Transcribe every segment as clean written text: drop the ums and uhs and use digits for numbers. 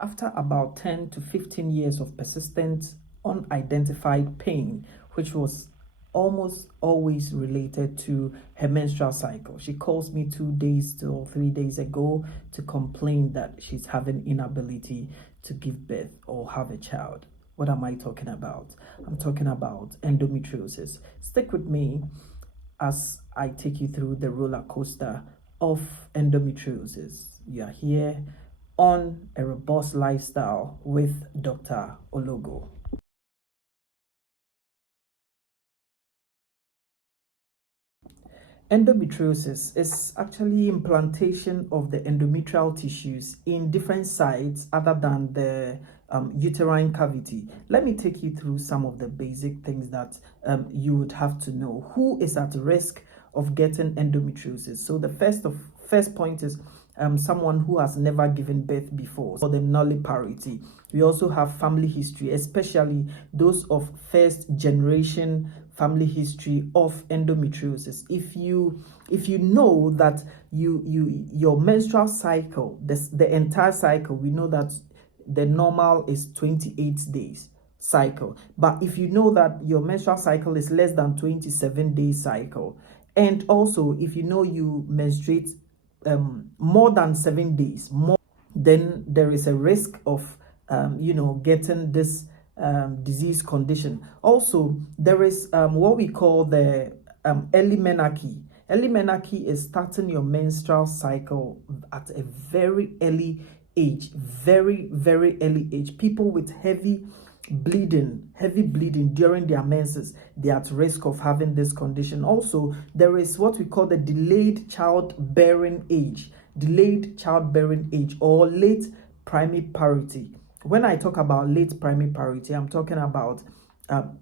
After about 10 to 15 years of persistent, unidentified pain, which was almost always related to her menstrual cycle. She calls me 2 days or 3 days ago to complain that she's having inability to give birth or have a child. What am I talking about? I'm talking about endometriosis. Stick with me as I take you through the roller coaster of endometriosis. You are here on a robust lifestyle with Dr. Ologo. Endometriosis is actually implantation of the endometrial tissues in different sites other than the uterine cavity. Let me take you through some of the basic things that you would have to know. Who is at risk of getting endometriosis? So the first point is someone who has never given birth before, for the nulliparity. We also have family history, especially those of first generation family history of endometriosis. If you know that your menstrual cycle, the entire cycle, we know that the normal is 28 days cycle, but if you know that your menstrual cycle is less than 27 days cycle, and also if you know you menstruate more than 7 days more, then there is a risk of getting this disease condition. Also, there is what we call the early menarche. Early menarche is starting your menstrual cycle at a very early age, very early age. People with heavy bleeding during their menses, they are at risk of having this condition. Also, there is what we call the delayed childbearing age or late primary parity. When I talk about late primary parity, I'm talking about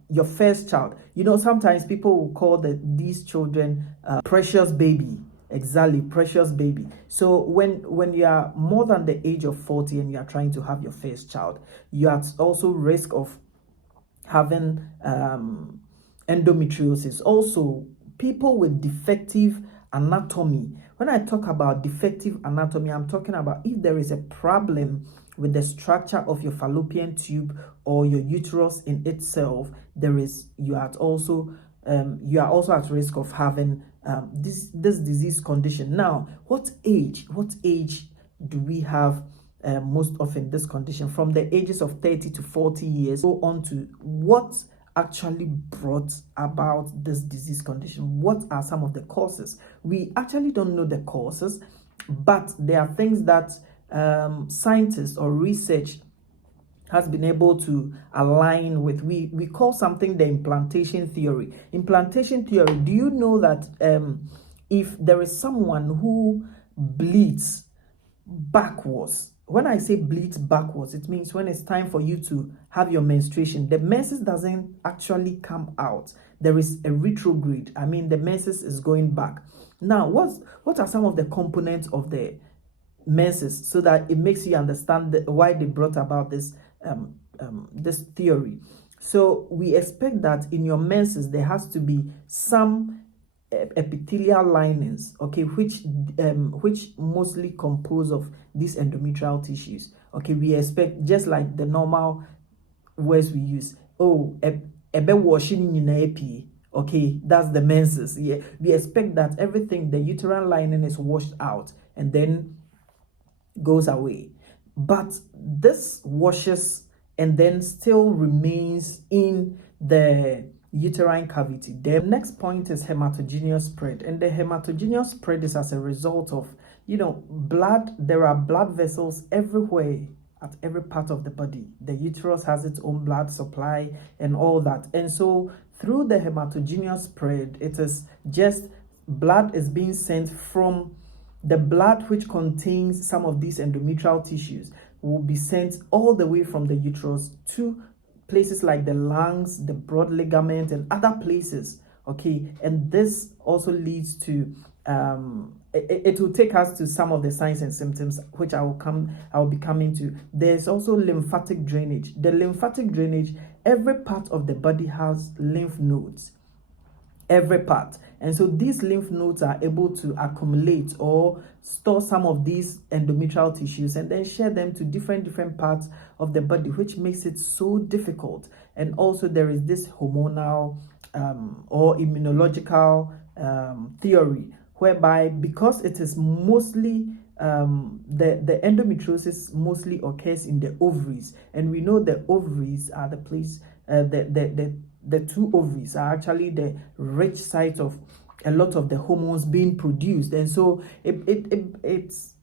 your first child. You know, sometimes people will call these children precious baby. Exactly, precious baby. So when you are more than the age of 40 and you are trying to have your first child, you are also risk of having endometriosis. Also, people with defective anatomy. When I talk about defective anatomy, I'm talking about if there is a problem with the structure of your fallopian tube or your uterus in itself, you are also at risk of having this disease condition. Now, what age do we have most often this condition? From the ages of 30 to 40 years. Go on to what actually brought about this disease condition. What are some of the causes? We actually don't know the causes, but there are things that scientists or research has been able to align with. We call something the implantation theory. Implantation theory, do you know that if there is someone who bleeds backwards, when I say bleeds backwards, it means when it's time for you to have your menstruation, the menses doesn't actually come out. There is a retrograde. I mean, the menses is going back. Now, what are some of the components of the menses, so that it makes you understand why they brought about this this theory? So we expect that in your menses there has to be some epithelial linings, okay, which mostly compose of these endometrial tissues. Okay, we expect, just like the normal words we use, okay, that's the menses. Yeah, we expect that everything, the uterine lining, is washed out and then goes away, but this washes and then still remains in the uterine cavity. The next point is hematogenous spread, and the hematogenous spread is as a result of blood. There are blood vessels everywhere, at every part of the body. The uterus has its own blood supply and all that, and so through the hematogenous spread, it is just blood is being sent from the blood, which contains some of these endometrial tissues, will be sent all the way from the uterus to places like the lungs, the broad ligament, and other places. Okay, and this also leads to it will take us to some of the signs and symptoms, which I will be coming to. There's also lymphatic drainage. The lymphatic drainage, every part of the body has lymph nodes. Every part. And so these lymph nodes are able to accumulate or store some of these endometrial tissues and then share them to different parts of the body, which makes it so difficult. And also there is this hormonal or immunological theory, whereby because it is mostly the endometriosis mostly occurs in the ovaries, and we know the ovaries are the place, the two ovaries are actually the rich site of a lot of the hormones being produced, and so it's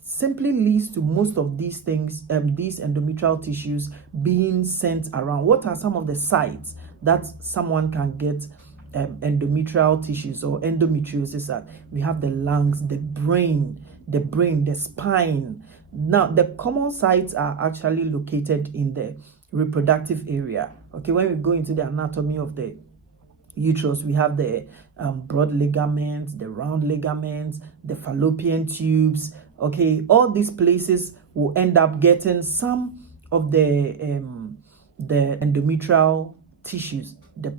simply leads to most of these things, these endometrial tissues being sent around. What are some of the sites that someone can get endometrial tissues or endometriosis at? We have the lungs, the brain, the spine. Now, the common sites are actually located in the reproductive area. Okay, when we go into the anatomy of the uterus, we have the broad ligaments, the round ligaments, the fallopian tubes. Okay, all these places will end up getting some of the endometrial tissues, the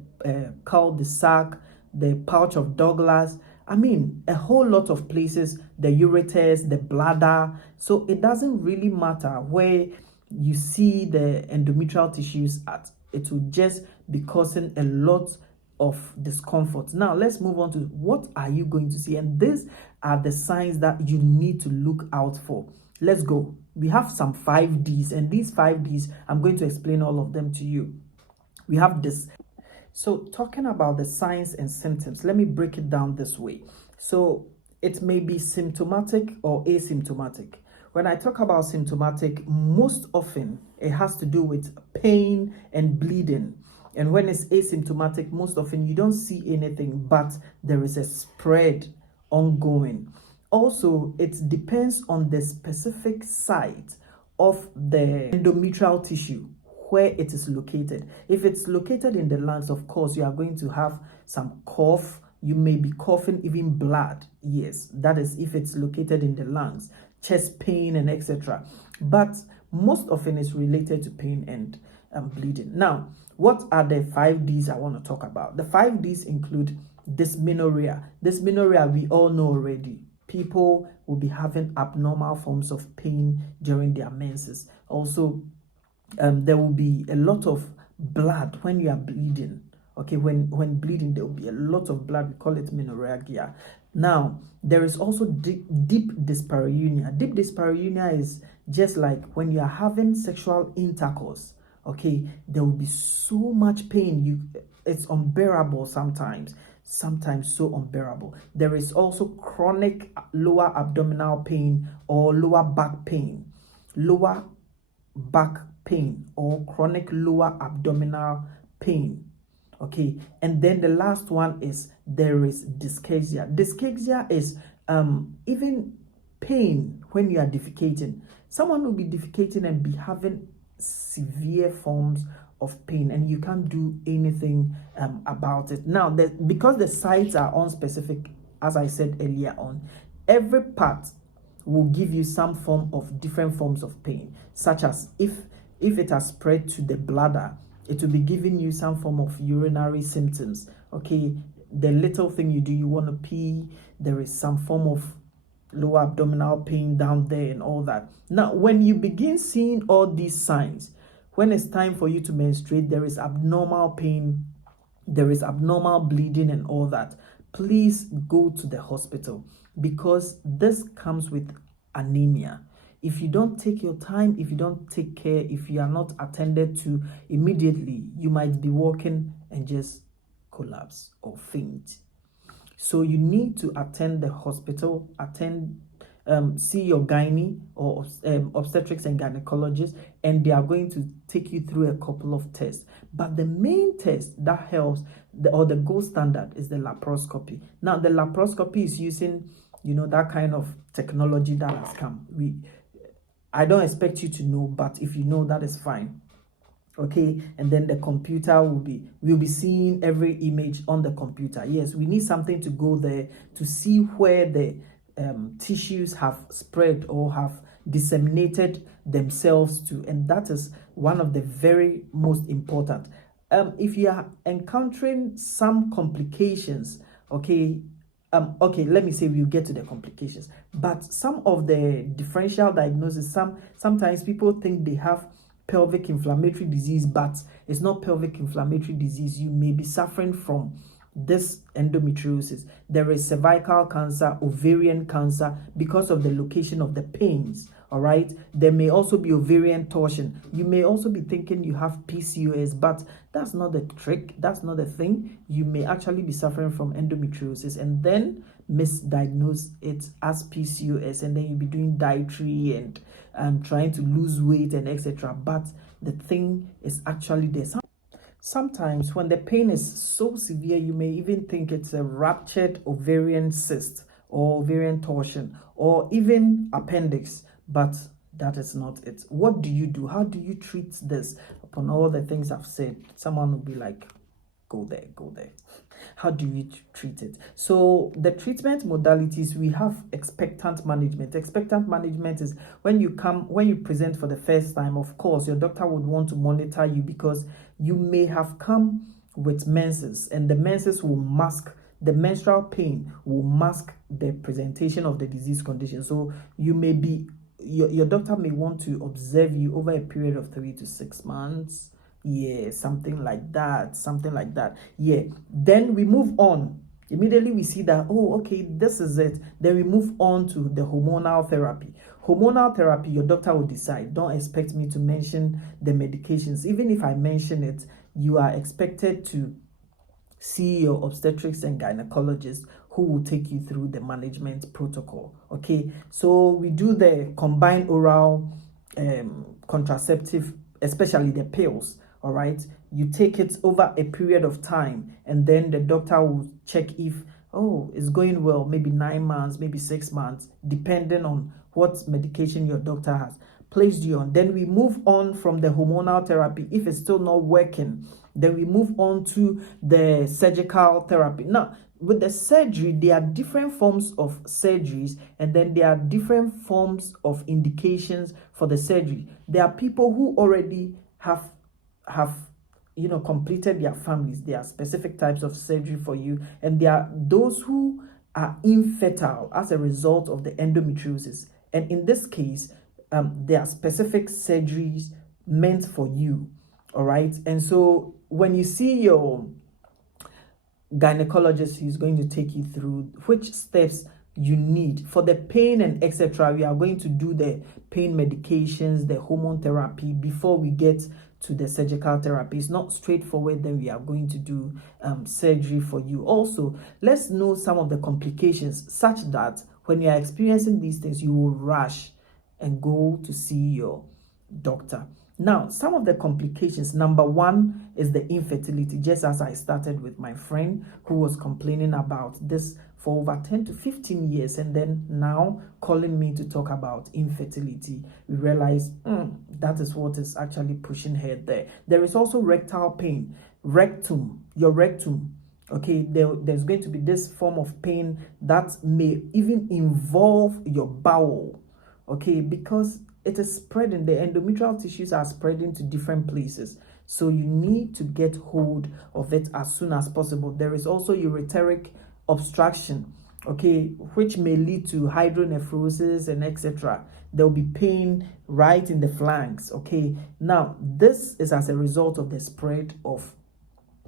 cul-de-sac, the pouch of Douglas. I mean, a whole lot of places, the ureters, the bladder. So it doesn't really matter where you see the endometrial tissues at. It will just be causing a lot of discomfort. Now let's move on to what are you going to see, and these are the signs that you need to look out for. Let's go. We have some 5Ds, and these 5Ds, I'm going to explain all of them to you. We have this. So talking about the signs and symptoms, let me break it down this way. So it may be symptomatic or asymptomatic. When I talk about symptomatic, most often it has to do with pain and bleeding. And when it's asymptomatic, most often you don't see anything, but there is a spread ongoing. Also, it depends on the specific site of the endometrial tissue where it is located. If it's located in the lungs, of course, you are going to have some cough. You may be coughing even blood. Yes, that is if it's located in the lungs, chest pain and etc. But most often it's related to pain and bleeding. Now, what are the 5Ds I want to talk about? The 5Ds include dysmenorrhea. Dysmenorrhea, we all know already. People will be having abnormal forms of pain during their menses. Also, there will be a lot of blood when you are bleeding. Okay, when bleeding, there will be a lot of blood. We call it menorrhagia. Now, there is also deep dyspareunia. Deep dyspareunia is just like when you are having sexual intercourse. Okay, there will be so much pain. It's unbearable sometimes so unbearable. There is also chronic lower abdominal pain or lower back pain. Lower back pain or chronic lower abdominal pain. Okay, and then the last one is there is dyschezia. Dyschezia is even pain when you are defecating. Someone will be defecating and be having severe forms of pain, and you can't do anything about it. Now, because the sites are unspecific, as I said earlier on, every part will give you some form of different forms of pain, such as if it has spread to the bladder, it will be giving you some form of urinary symptoms. Okay, the little thing you do, you want to pee, there is some form of lower abdominal pain down there and all that. Now, when you begin seeing all these signs, when it's time for you to menstruate, there is abnormal pain, there is abnormal bleeding and all that, please go to the hospital, because this comes with anemia. If you don't take your time, if you don't take care, if you are not attended to immediately, you might be walking and just collapse or faint. So you need to attend the hospital, see your gynae or obstetrics and gynecologist, and they are going to take you through a couple of tests. But the main test that helps, or the gold standard, is the laparoscopy. Now, the laparoscopy is using, that kind of technology that has come. I don't expect you to know, but if you know, that is fine. Okay, and then the computer we'll be seeing every image on the computer. Yes, we need something to go there to see where the tissues have spread or have disseminated themselves to, and that is one of the very most important. If you are encountering some complications Okay, okay, let me say we'll get to the complications. But some of the differential diagnosis, sometimes people think they have pelvic inflammatory disease, but it's not pelvic inflammatory disease. You may be suffering from this endometriosis. There is cervical cancer, ovarian cancer, because of the location of the pains. All right, there may also be ovarian torsion. You may also be thinking you have PCOS, but that's not the trick. That's not the thing. You may actually be suffering from endometriosis and then misdiagnose it as PCOS, and then you'll be doing dietary and trying to lose weight and etc. But the thing is actually there. Sometimes when the pain is so severe, you may even think it's a ruptured ovarian cyst or ovarian torsion or even appendix, but that is not it. What do you do? How do you treat this? Upon all the things I've said, someone will be like, go there, go there. How do we treat it? So the treatment modalities, we have expectant management. Expectant management is when you present for the first time. Of course, your doctor would want to monitor you because you may have come with menses, and the menses will mask, the menstrual pain will mask the presentation of the disease condition. So you may be, your doctor may want to observe you over a period of 3 to 6 months. Yeah, something like that. Yeah, then we move on. Immediately we see that, oh, okay, this is it. Then we move on to the hormonal therapy. Hormonal therapy, your doctor will decide. Don't expect me to mention the medications. Even if I mention it, you are expected to see your obstetrics and gynecologist, who will take you through the management protocol. Okay, so we do the combined oral contraceptive, especially the pills. All right, you take it over a period of time, and then the doctor will check if, oh, it's going well, maybe 9 months, maybe 6 months, depending on what medication your doctor has placed you on. Then we move on from the hormonal therapy. If it's still not working, then we move on to the surgical therapy. Now, with the surgery, there are different forms of surgeries, and then there are different forms of indications for the surgery. There are people who already have completed their families. There are specific types of surgery for you, and there are those who are infertile as a result of the endometriosis, and in this case, there are specific surgeries meant for you. All right, and so when you see your gynecologist, he's going to take you through which steps you need for the pain and etc. We are going to do the pain medications, the hormone therapy before we get to the surgical therapy. It's not straightforward. Then we are going to do surgery for you. Also, let's know some of the complications, such that when you are experiencing these things, you will rush and go to see your doctor. Now, some of the complications, number one is the infertility, just as I started with my friend who was complaining about this for over 10 to 15 years, and then now calling me to talk about infertility. We realized that is what is actually pushing her there. There is also rectal pain, your rectum. Okay, there's going to be this form of pain that may even involve your bowel. Okay, because it is spreading, the endometrial tissues are spreading to different places. So you need to get hold of it as soon as possible. There is also ureteric obstruction, okay, which may lead to hydronephrosis and etc. There will be pain right in the flanks. Okay, now this is as a result of the spread of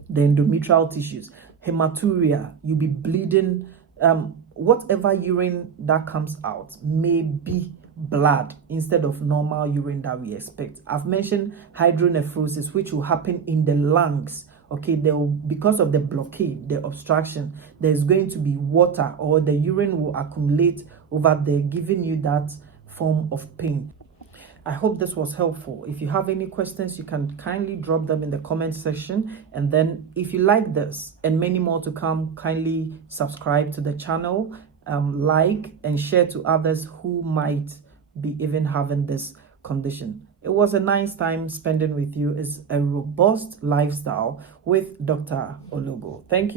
the endometrial tissues. Hematuria, you'll be bleeding. Whatever urine that comes out may be blood instead of normal urine that we expect. I've mentioned hydronephrosis, which will happen in the lungs. Okay, because of the blockade, the obstruction, there's going to be water, or the urine will accumulate over there, giving you that form of pain. I hope this was helpful. If you have any questions, you can kindly drop them in the comment section. And then if you like this and many more to come, kindly subscribe to the channel, like and share to others who might be even having this condition. It was a nice time spending with you. It's a robust lifestyle with Dr. Ologo. Thank you.